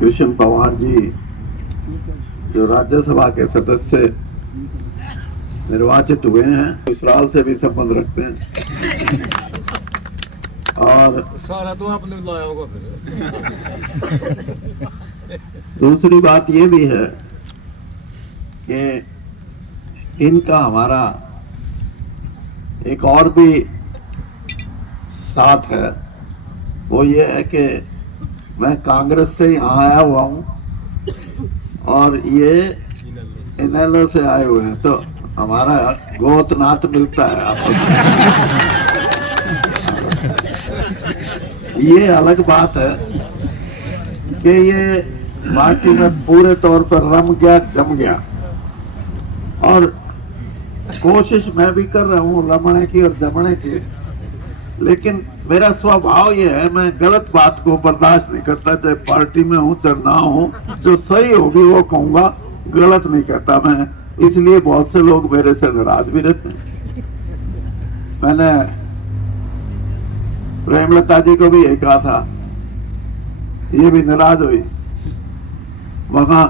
कृष्ण पवार जी जो राज्यसभा के सदस्य निर्वाचित हुए हैं, ससुराल से भी संबंध रखते हैं और सारा तो आपने लाया होगा फिर। दूसरी बात ये भी है कि इनका हमारा एक और भी साथ है, वो ये है कि मैं कांग्रेस से यहाँ आया हुआ हूँ और ये इनेलो से आए हुए हैं, तो हमारा गोत नात मिलता है आपस में। ये अलग बात है कि ये पार्टी में पूरे तौर पर रम गया, जम गया, और कोशिश मैं भी कर रहा हूँ रमने की और जमने की, लेकिन मेरा स्वभाव ये है, मैं गलत बात को बर्दाश्त नहीं करता, चाहे पार्टी में हूँ चाहे ना हूँ, जो सही होगी वो कहूंगा, गलत नहीं कहता मैं। इसलिए बहुत से लोग मेरे से नाराज भी रहते हैं। मैंने प्रेमलता जी को भी यही कहा था, ये भी नाराज हुई, वहां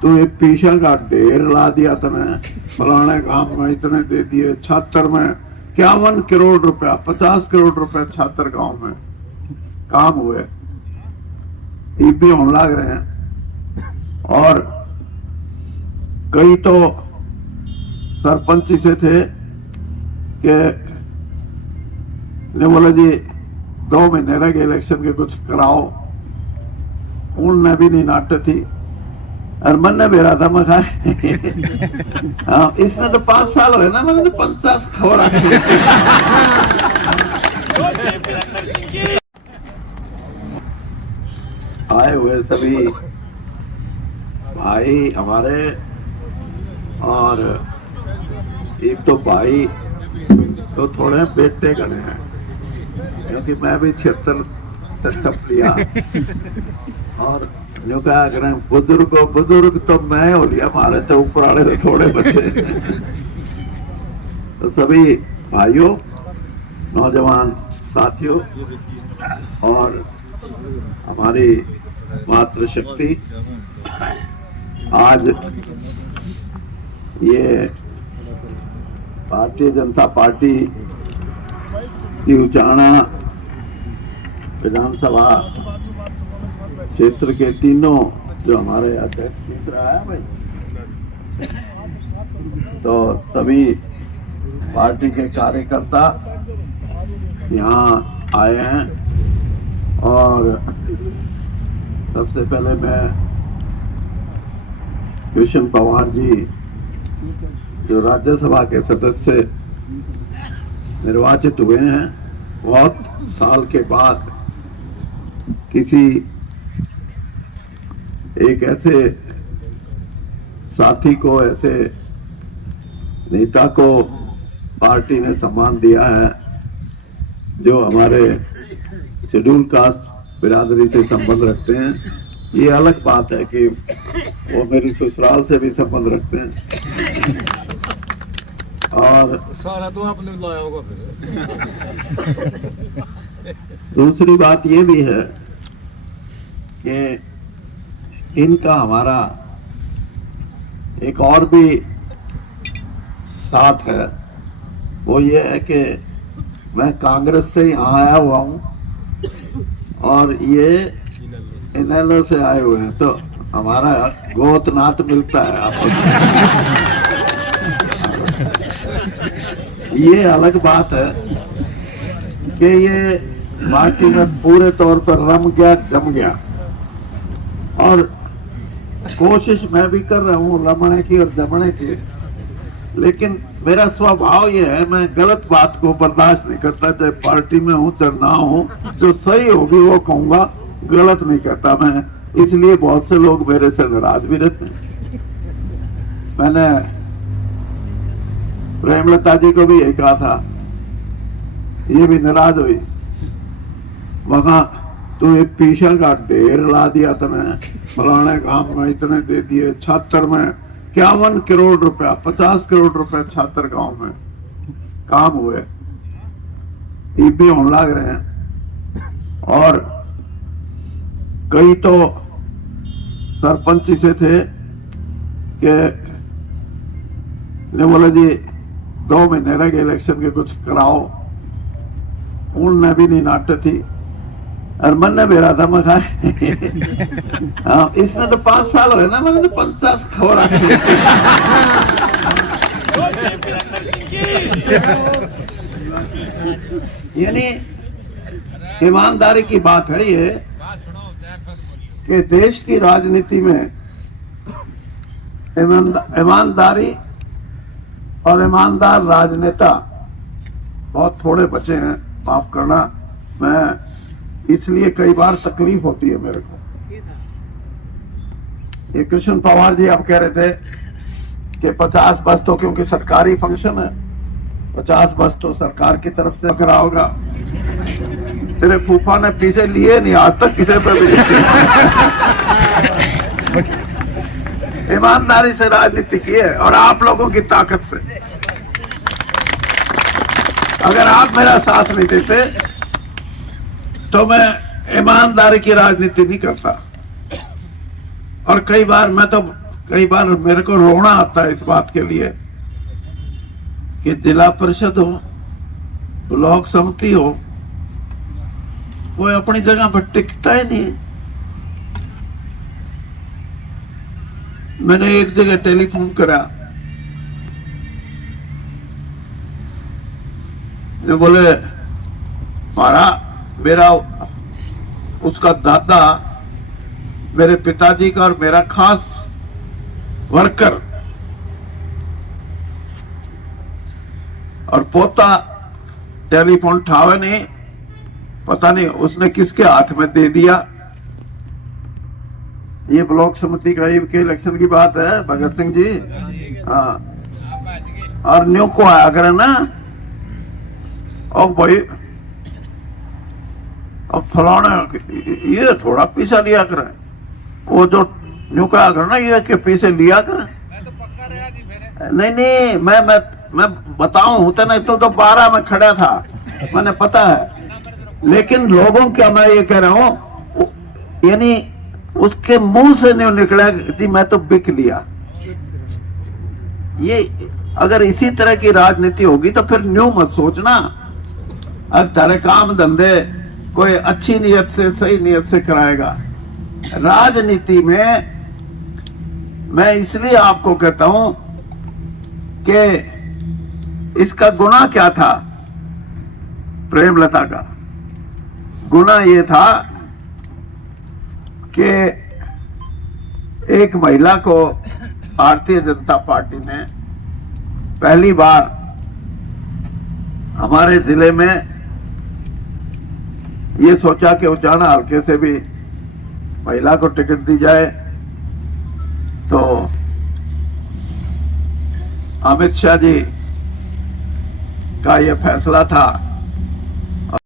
तो एक पीछा का ढेर ला दिया तने, फलाने काम में इतने दे दिए, छात्र में 51 करोड़ रुपया, 50 करोड़ रुपया छात्र गांव में काम हुए, भी होने लग रहे हैं। और कई तो सरपंच से थे कि बोले जी 2 महीने रह गए इलेक्शन के, कुछ कराओ, उनने भी नहीं नाटे थी, और मन ने बेरा था मैं खाए। हाँ, इसने तो 5 साल हुए ना, मैंने तो 50 खोरा। आए हुए सभी भाई हमारे, और एक तो भाई तो थोड़े बेटे गणे हैं, क्योंकि मैं भी 76 तक टप लिया, और जो क्या करें, बुजुर्ग तो मैं हो लिया, हमारे तो ऊपर वाले तो थोड़े बचे। तो सभी भाइयों, नौजवान साथियों और हमारी मातृशक्ति, आज ये भारतीय जनता पार्टी की उचाना विधानसभा क्षेत्र के तीनों जो हमारे अध्यक्ष मित्र है भाई, तो सभी पार्टी के कार्यकर्ता यहाँ आए हैं। और सबसे पहले मैं कृष्ण पवार जी जो राज्यसभा के सदस्य निर्वाचित हुए हैं, बहुत साल के बाद किसी एक ऐसे साथी को, ऐसे नेता को पार्टी ने सम्मान दिया है जो हमारे शेड्यूल कास्ट बिरादरी से संबंध रखते हैं। ये अलग बात है कि वो मेरी ससुराल से भी संबंध रखते हैं, और सारा तो आपने लाया होगा फिर। दूसरी बात ये भी है कि इनका हमारा एक और भी साथ है, वो ये है कि मैं कांग्रेस से यहाँ आया हुआ हूँ और ये इनेलो से आए हुए हैं, तो हमारा गोत नात मिलता है आपस में। ये अलग बात है कि ये पार्टी में पूरे तौर पर रम गया, जम गया, और कोशिश मैं भी कर रहा हूँ रमने की और जमने की, लेकिन मेरा स्वभाव ये है, मैं गलत बात को बर्दाश्त नहीं करता, चाहे पार्टी में हूँ चाहे ना हूँ, जो सही होगी वो कहूंगा, गलत नहीं कहता मैं। इसलिए बहुत से लोग मेरे से नाराज भी रहते हैं। मैंने प्रेमलता जी को भी यही कहा था, ये भी नाराज हुई, वहां तो एक पीछा का ढेर ला दिया तने, फलाने काम में इतने दे दिए, छात्र में 51 करोड़ रुपया, 50 करोड़ रुपया छात्र गांव में काम हुए, भी होने लग रहे हैं। और कई तो सरपंची से थे कि ने बोले जी 2 महीने रह गए इलेक्शन के, कुछ कराओ। उनने भी नहीं नाटे थी और मन ने मेरा था मैं हाँ, इसने तो 5 साल हुए ना, मैंने तो 50 खबर रखी। यानी ईमानदारी की बात है ये कि देश की राजनीति में ईमानदारी और ईमानदार राजनेता बहुत थोड़े बचे हैं। माफ करना, मैं इसलिए कई बार तकलीफ होती है मेरे को। ये कृष्ण पवार जी आप कह रहे थे कि 50 बस तो क्योंकि सरकारी फंक्शन है, 50 बस तो सरकार की तरफ से करा होगा। तेरे फूफा ने पीछे लिए नहीं आज तक किसी पे भी। ईमानदारी से राजनीति की है और आप लोगों की ताकत से। अगर आप मेरा साथ नहीं देते तो मैं ईमानदारी की राजनीति नहीं करता। और कई बार मेरे को रोना आता है इस बात के लिए कि जिला परिषद हो, ब्लॉक समिति हो, वो अपनी जगह पर टिकता ही नहीं। मैंने एक जगह टेलीफोन करा, जो बोले मेरा उसका दादा मेरे पिताजी का और मेरा खास वर्कर और पोता टेलीफोन उठावे नहीं, पता नहीं उसने किसके हाथ में दे दिया। ये ब्लॉक समिति का के इलेक्शन की बात है भगत सिंह जी। हाँ, और न्यू को आया करे ना, और भाई अब फलाना ये थोड़ा पैसा लिया करे, वो जो न्यू का आया ना ये के पैसे लिया करे। मैं तो पक्का रहा जी मेरे। नहीं मैं बताऊं तो नहीं तो 12 में खड़ा था, मैंने पता है। लेकिन लोगों क्या मैं ये कह रहा हूं, यानी उसके मुंह से नहीं निकला जी मैं तो बिक लिया। ये अगर इसी तरह की राजनीति होगी तो फिर न्यू मत सोचना। अब तेरे काम धंधे कोई अच्छी नीयत से, सही नीयत से कराएगा। राजनीति में मैं इसलिए आपको कहता हूं कि इसका गुनाह क्या था, प्रेमलता का गुनाह ये था कि एक महिला को भारतीय जनता पार्टी ने पहली बार हमारे जिले में ये सोचा कि उचाना हल्के से भी महिला को टिकट दी जाए। तो अमित शाह जी का ये फैसला था